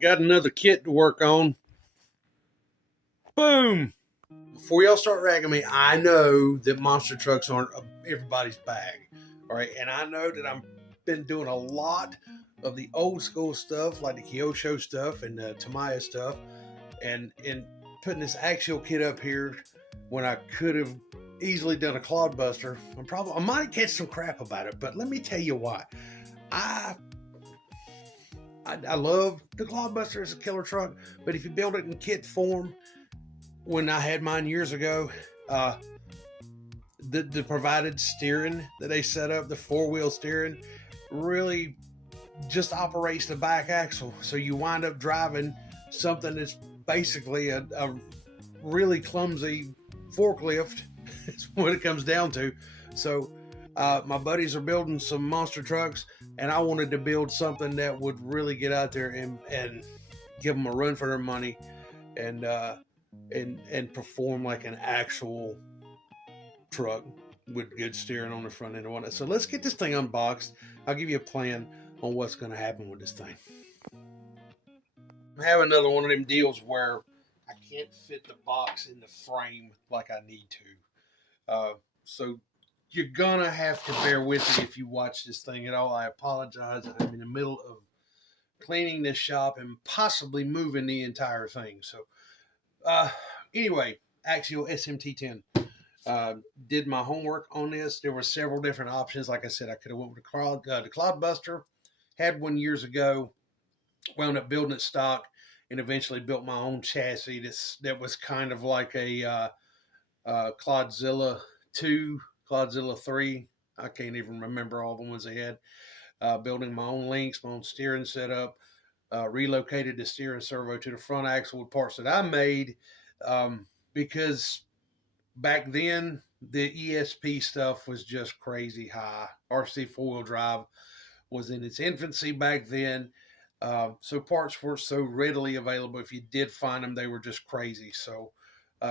Got another kit to work on. Boom! Before y'all start ragging me, I know that monster trucks aren't everybody's bag. All right, and I know that I've been doing a lot of the old school stuff, like the Kyosho stuff and the Tamiya stuff, and putting this Axial kit up here when I could have easily done a Clodbuster. I might catch some crap about it, but let me tell you why. I love the Clodbuster as a killer truck, but if you build it in kit form, when I had mine years ago, the provided steering that they set up, the four-wheel steering, really just operates the back axle. So you wind up driving something that's basically a really clumsy forklift is what it comes down to. So my buddies are building some monster trucks, and I wanted to build something that would really get out there and give them a run for their money and perform like an actual truck with good steering on the front end and whatnot. So let's get this thing unboxed. I'll give you a plan on what's going to happen with this thing. I have another one of them deals where I can't fit the box in the frame like I need to. So you're going to have to bear with me if you watch this thing at all. I apologize. I'm in the middle of cleaning this shop and possibly moving the entire thing. So anyway, Axial SMT10. Did my homework on this. There were several different options. Like I said, I could have went with the Clodbuster. Had one years ago. Wound up building it stock and eventually built my own chassis. That was kind of like a Clodzilla 2, Clodzilla 3. I can't even remember all the ones they had. Building my own links, my own steering setup. Relocated the steering servo to the front axle with parts that I made because back then the ESP stuff was just crazy high. RC four-wheel drive was in its infancy back then. So parts weren't so readily available. If you did find them, they were just crazy. So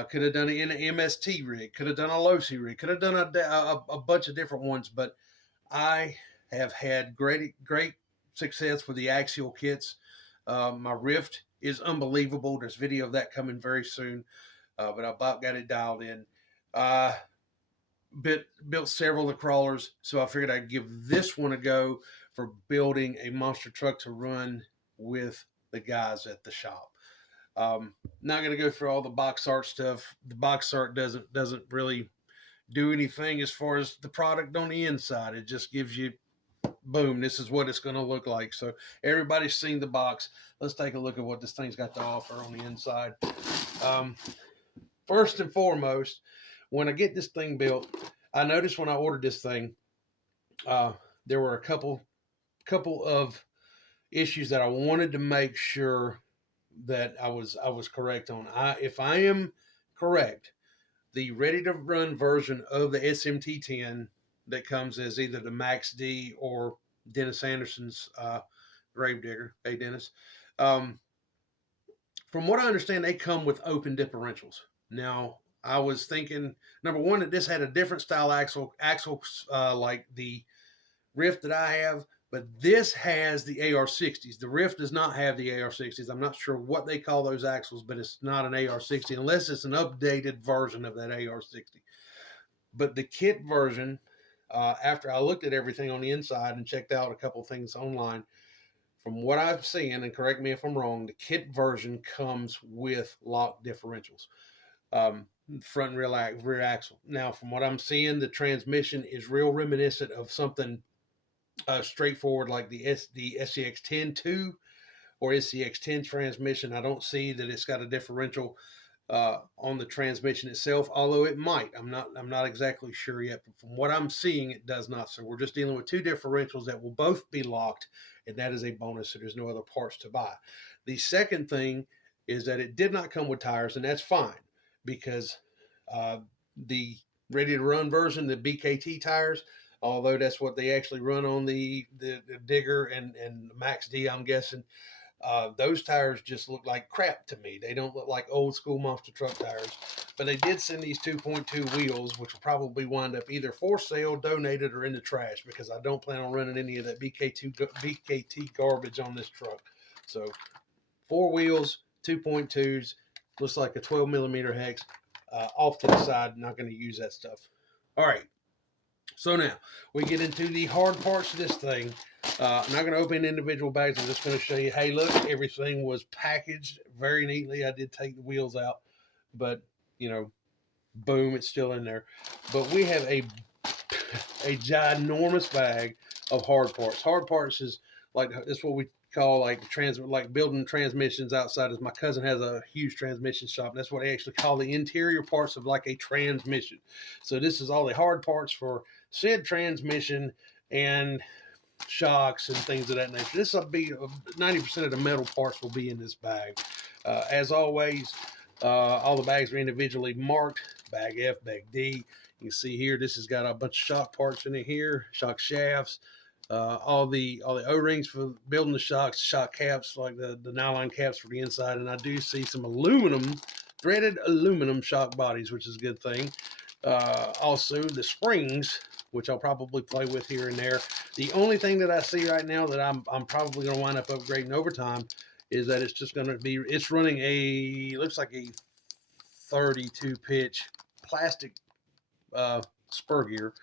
could have done it in an MST rig, could have done a Losi rig, could have done a bunch of different ones. But I have had great success with the Axial kits. My Rift is unbelievable. There's video of that coming very soon. But I about got it dialed in. Built several of the crawlers, so I figured I'd give this one a go for building a monster truck to run with the guys at the shop. Not going to go through all the box art stuff. The box art doesn't really do anything as far as the product on the inside. It just gives you, boom, this is what it's going to look like. So everybody's seen the box. Let's take a look at what this thing's got to offer on the inside. First and foremost, when I get this thing built, I noticed when I ordered this thing, there were a couple of issues that I wanted to make sure that I was correct on. If I am correct, the ready to run version of the SMT10 that comes as either the Max D or Dennis Anderson's Gravedigger. Hey Dennis. From what I understand, they come with open differentials. Now, I was thinking, number one, that this had a different style axle like the Rift that I have, but this has the AR60s. The Rift does not have the AR60s. I'm not sure what they call those axles, but it's not an AR60 unless it's an updated version of that AR60. But the kit version, after I looked at everything on the inside and checked out a couple of things online, from what I've seen, and correct me if I'm wrong, the kit version comes with lock differentials. Front and rear axle. Now, from what I'm seeing, the transmission is real reminiscent of something straightforward like the SCX-10-2 or SCX-10 transmission. I don't see that it's got a differential on the transmission itself, although it might. I'm not exactly sure yet, but from what I'm seeing, it does not. So we're just dealing with two differentials that will both be locked, and that is a bonus. So there's no other parts to buy. The second thing is that it did not come with tires, and that's fine, because the ready to run version, the BKT tires, although that's what they actually run on the Digger and Max D, I'm guessing, those tires just look like crap to me. They don't look like old school monster truck tires. But they did send these 2.2 wheels, which will probably wind up either for sale, donated, or in the trash, because I don't plan on running any of that BKT garbage on this truck. So 4 wheels, 2.2s, looks like a 12mm hex, off to the side. Not going to use that stuff. All right. So now we get into the hard parts of this thing. I'm not going to open individual bags. I'm just going to show you, hey, look, everything was packaged very neatly. I did take the wheels out, but, you know, boom, it's still in there. But we have a ginormous bag of hard parts. Hard parts is like, that's what we call like building transmissions outside. As my cousin has a huge transmission shop. That's what they actually call the interior parts of like a transmission. So this is all the hard parts for said transmission and shocks and things of that nature. This will be 90% of the metal parts will be in this bag. As always, all the bags are individually marked. Bag F, bag D. You can see here, this has got a bunch of shock parts in it here, shock shafts, all the O-rings for building the shocks, shock caps, like the nylon caps for the inside. And I do see some threaded aluminum shock bodies, which is a good thing. Also the springs, which I'll probably play with here and there. The only thing that I see right now that I'm probably going to wind up upgrading over time is that it's just going to be, it's running looks like a 32 pitch plastic spur gear.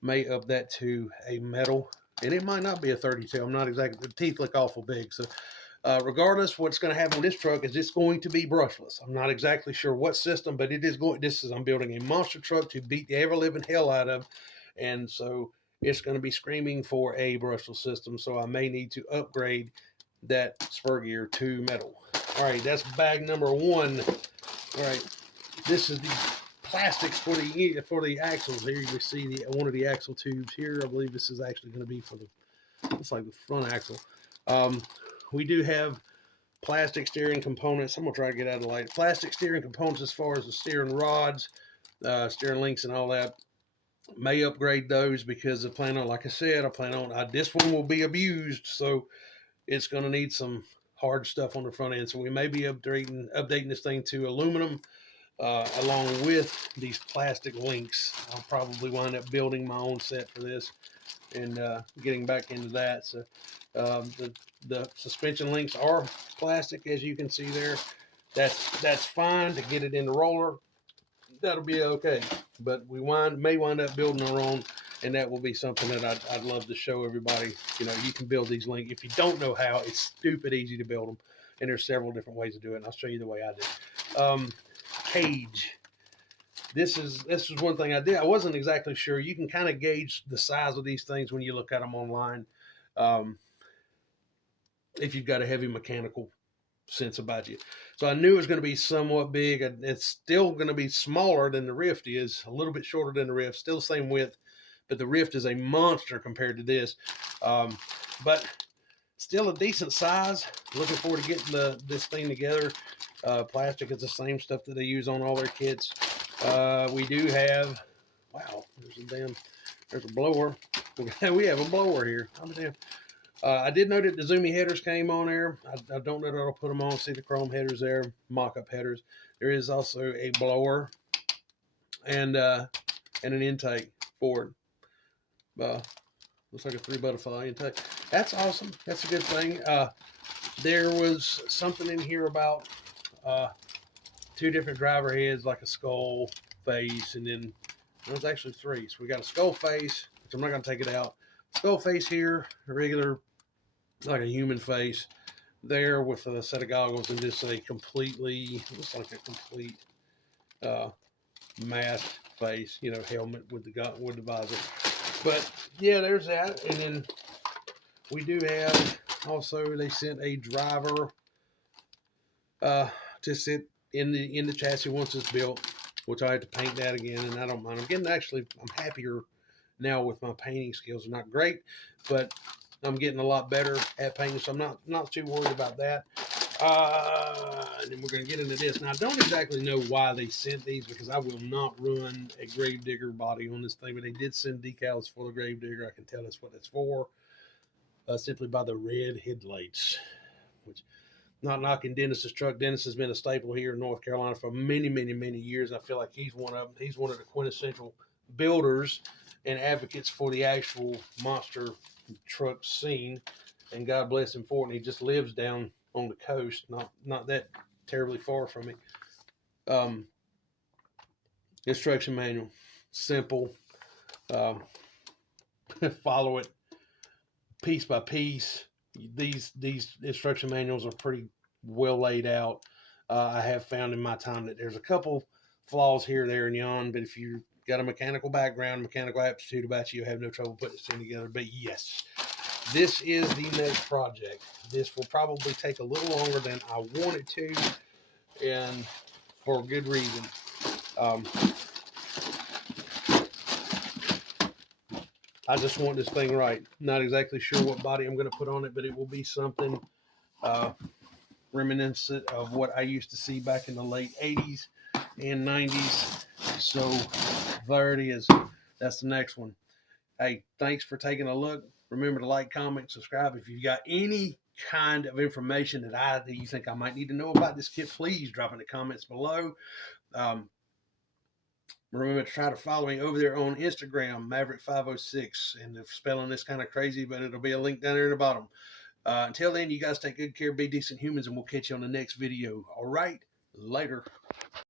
May up that to a metal, and it might not be a 32. I'm not exactly, the teeth look awful big. So regardless, what's going to happen with this truck is it's going to be brushless. I'm not exactly sure what system, but it is going, I'm building a monster truck to beat the ever living hell out of. And so it's going to be screaming for a brushless system. So I may need to upgrade that spur gear to metal. All right, that's bag number 1. All right, this is the plastics for the axles. Here you see one of the axle tubes here. I believe this is actually going to be for it's like the front axle. We do have plastic steering components. I'm going to try to get out of the light. Plastic steering components as far as the steering rods, steering links and all that. May upgrade those because I plan on, like I said, this one will be abused, so it's going to need some hard stuff on the front end. So we may be updating this thing to aluminum along with these plastic links. I'll probably wind up building my own set for this and getting back into that. So the suspension links are plastic, as you can see there. That's fine to get it in the roller. That'll be okay, but we may wind up building our own, and that will be something that I'd love to show everybody. You know, you can build these links. If you don't know how, it's stupid easy to build them, and there's several different ways to do it, and I'll show you the way I did. Cage. This is one thing I did. I wasn't exactly sure. You can kind of gauge the size of these things when you look at them online. If you've got a heavy mechanical sense about you. So I knew it was going to be somewhat big. It's still going to be smaller than the Rift is, a little bit shorter than the Rift, still the same width, but the Rift is a monster compared to this. But still a decent size. Looking forward to getting this thing together. Plastic is the same stuff that they use on all their kits. We do have, wow, there's a blower. We have a blower here. I did know that the Zoomy headers came on there. I don't know that I'll put them on. See the chrome headers there, mock-up headers. There is also a blower and an intake for it. Looks like a 3 butterfly intake. That's awesome. That's a good thing. There was something in here about 2 different driver heads, like a skull face, and then there was actually 3. So we got a skull face, which I'm not going to take it out. Skull face here, a regular, like a human face there with a set of goggles, and just a completely, looks like a complete mask face, you know, helmet with the visor. But yeah, there's that. And then we do have also, they sent a driver to sit in the chassis once it's built, which I had to paint that again, and I don't mind. I'm happier now with my painting skills. They're not great, but I'm getting a lot better at painting, so I'm not too worried about that. And then we're going to get into this. Now, I don't exactly know why they sent these, because I will not run a Gravedigger body on this thing, but they did send decals for the Gravedigger. I can tell that's what it's for, simply by the red headlights, which, not knocking Dennis's truck. Dennis has been a staple here in North Carolina for many, many, many years. I feel like he's one of them. He's one of the quintessential builders and advocates for the actual monster truck scene, and God bless him for it. And he just lives down on the coast, not that terribly far from me. Instruction manual, simple. Follow it piece by piece. These instruction manuals are pretty well laid out. I have found in my time that there's a couple flaws here, there, and yon, but if you've got a mechanical background, mechanical aptitude about you, you'll have no trouble putting this thing together. But yes, this is the next project. This will probably take a little longer than I want it to, and for a good reason. I just want this thing right. Not exactly sure what body I'm going to put on it, but it will be something reminiscent of what I used to see back in the late 80s and 90s. So there it is. That's the next one. Hey, thanks for taking a look. Remember to like, comment, subscribe. If you've got any kind of information that you think I might need to know about this kit, please drop in the comments below. Remember to try to follow me over there on Instagram, Maverick506. And the spelling is kind of crazy, but it'll be a link down there in the bottom. Until then, you guys take good care, be decent humans, and we'll catch you on the next video. All right, later.